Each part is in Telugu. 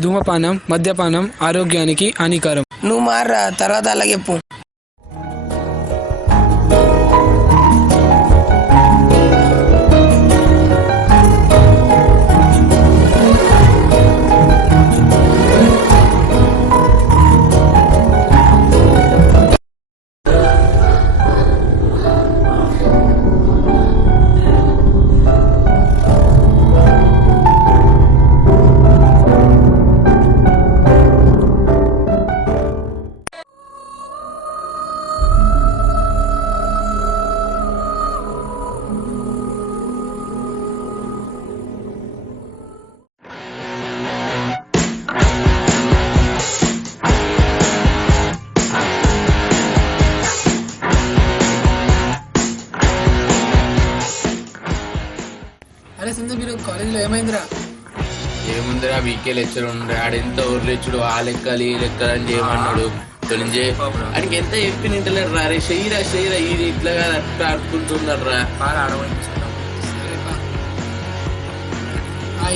ధూమపానం మద్యపానం ఆరోగ్యానికి హానికరం. నువ్వు మారా తర్వాత అలాగే చెప్పు. అరే సంజయ్, మీరు కాలేజీలో ఏమైందిరా? ఏముందిరా, వీకే లెక్చర్ ఉండే ఆడెంత ఊరు లెచ్చుడు, ఆ లెక్కలు ఈ లెక్కలు అని చేయమన్నాడు. తొలించే ఆయనకి ఎంత చెప్పి నింటలేరు రా. రే చెయ్యిరా చెయ్యిరా, ఇది ఇట్లా అట్లా ఆడుకుంటున్నారు రా.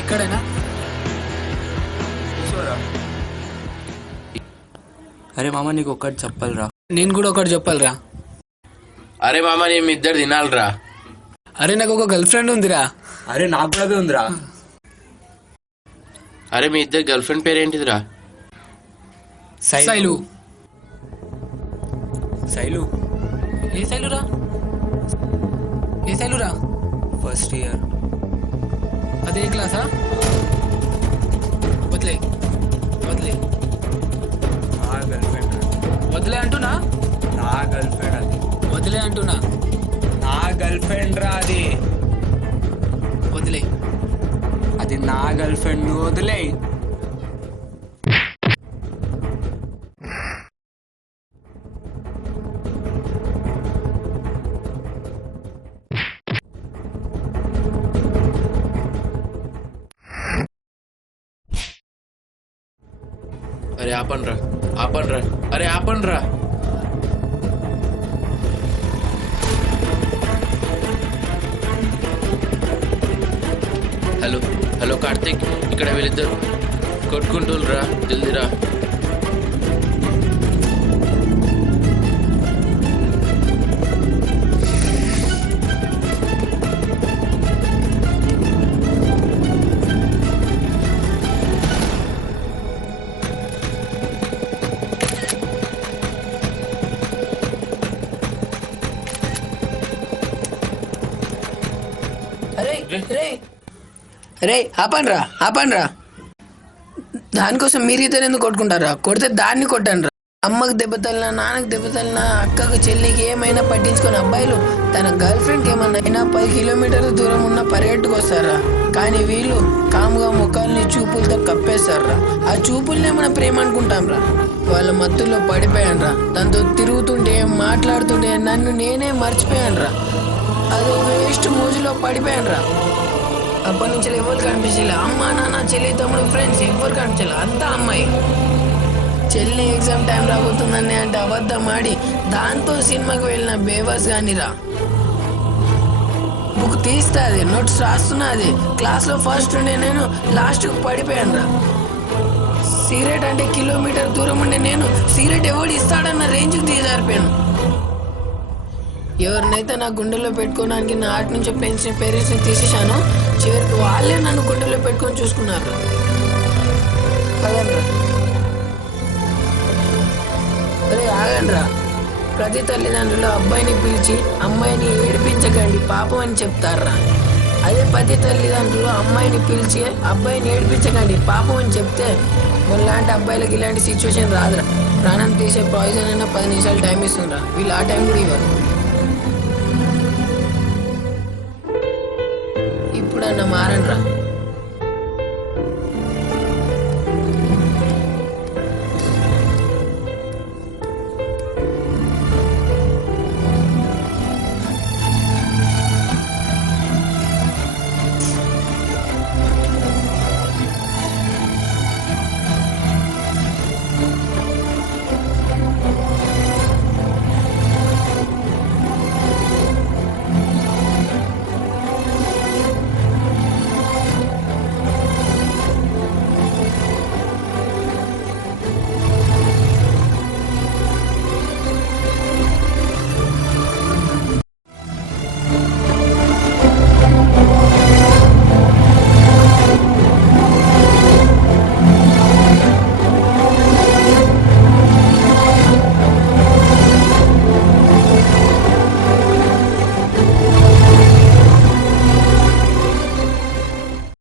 ఇక్కడేనా? అరే మామ, నీకు ఒక్కటి చెప్పాలిరా. నేను కూడా ఒకటి చెప్పాలిరా. అరే మామ, నేను ఇద్దరు తినాలిరా. అరే నాకు ఒక గర్ల్ ఫ్రెండ్ ఉందిరా. అరే నాకు కూడా ఉందిరా. అరే మీ ఇద్దరు గర్ల్ ఫ్రెండ్ పేరేంటిదిరా? శైలు. శైలు? ఏ శైలురా? ఏ శైలురా? First year. అదే క్లాసా? వదిలే వదిలే నా గర్ల్ ఫ్రెండ్. వదిలే అంటున్నా. నా గర్ల్ ఫ్రెండ్ అది. వదిలే అంటున్నా. నా గర్ల్ ఫ్రెండ్ రా అది. వదిలే. అది నా గర్ల్ ఫ్రెండ్, నువ్వు వదిలే. అరే ఆపండ్రా ఆపండ్రా, అరే ఆపండ్రా. హలో హలో కార్తీక్, ఇక్కడ వీళ్ళిద్దరు కొట్టుకుంటురా, జల్దీరా. రే ఆపండ్రా ఆపండ్రా. దానికోసం మీరు ఇద్దరు ఎందుకు కొట్టుకుంటారా? కొడితే దాన్ని కొట్టండి రా. అమ్మకు దెబ్బతలినా, నాన్నకు దెబ్బతలినా, అక్కకు చెల్లికి ఏమైనా పట్టించుకుని అబ్బాయిలు తన గర్ల్ ఫ్రెండ్కి ఏమన్నా అయినా 10 కిలోమీటర్ల దూరం ఉన్న పరిగెట్టుకొస్తారా. కానీ వీళ్ళు కాముగా ముఖాలని చూపులతో కప్పేస్తారా. ఆ చూపుల్ని ఏమైనా ప్రేమ అనుకుంటాం రా. వాళ్ళ మత్తుల్లో పడిపోయాను రా. దాంతో తిరుగుతుంటే మాట్లాడుతుంటే నన్ను నేనే మర్చిపోయాను రా. అదో వేస్ట్ మోజులో పడిపోయాను రా. అప్పటి నుంచి ఎవరు కనిపించలే. అమ్మ నాన్న చెల్లి తమ్ముడు ఫ్రెండ్స్ ఎవరు కనిపించలే. అంతా అమ్మాయి. చెల్లి ఎగ్జామ్ టైం రాబోతుందని అంటే అబద్ధం ఆడి దాంతో సినిమాకి వెళ్ళిన బేవాస్ గానిరా. బుక్ తీస్తుంది, నోట్స్ రాస్తున్నది, క్లాస్లో ఫస్ట్ ఉండే నేను లాస్ట్కి పడిపోయాను రా. సిగరెట్ అంటే కిలోమీటర్ దూరం ఉండే నేను సిగరెట్ ఎవడు ఇస్తాడన్న రేంజ్కి తీసారిపోయాను. ఎవరినైతే నా గుండెల్లో పెట్టుకోవడానికి నా ఆటి నుంచి పెంచిన పేరెంట్స్ని తీసేశాను, చివరికి వాళ్ళే నన్ను గుండెల్లో పెట్టుకొని చూసుకున్నారు. అదండ్రా. అరే ఆగండ్రా. ప్రతి తల్లిదండ్రులు అబ్బాయిని పిలిచి అమ్మాయిని ఏడిపించకండి పాపం అని చెప్తారా. అదే ప్రతి తల్లిదండ్రులు అమ్మాయిని పిలిచి అబ్బాయిని ఏడిపించకండి పాపం అని చెప్తే మనలాంటి అబ్బాయిలకి ఇలాంటి సిచ్యువేషన్ రాదురా. ప్రాణం తీసే పాయిజన్ అయినా 10 నిమిషాలు టైం ఇస్తుండ్రా. వీళ్ళు ఆ టైం కూడా ఇవ్వరు. ఇప్పుడన్నా మారండ్రా.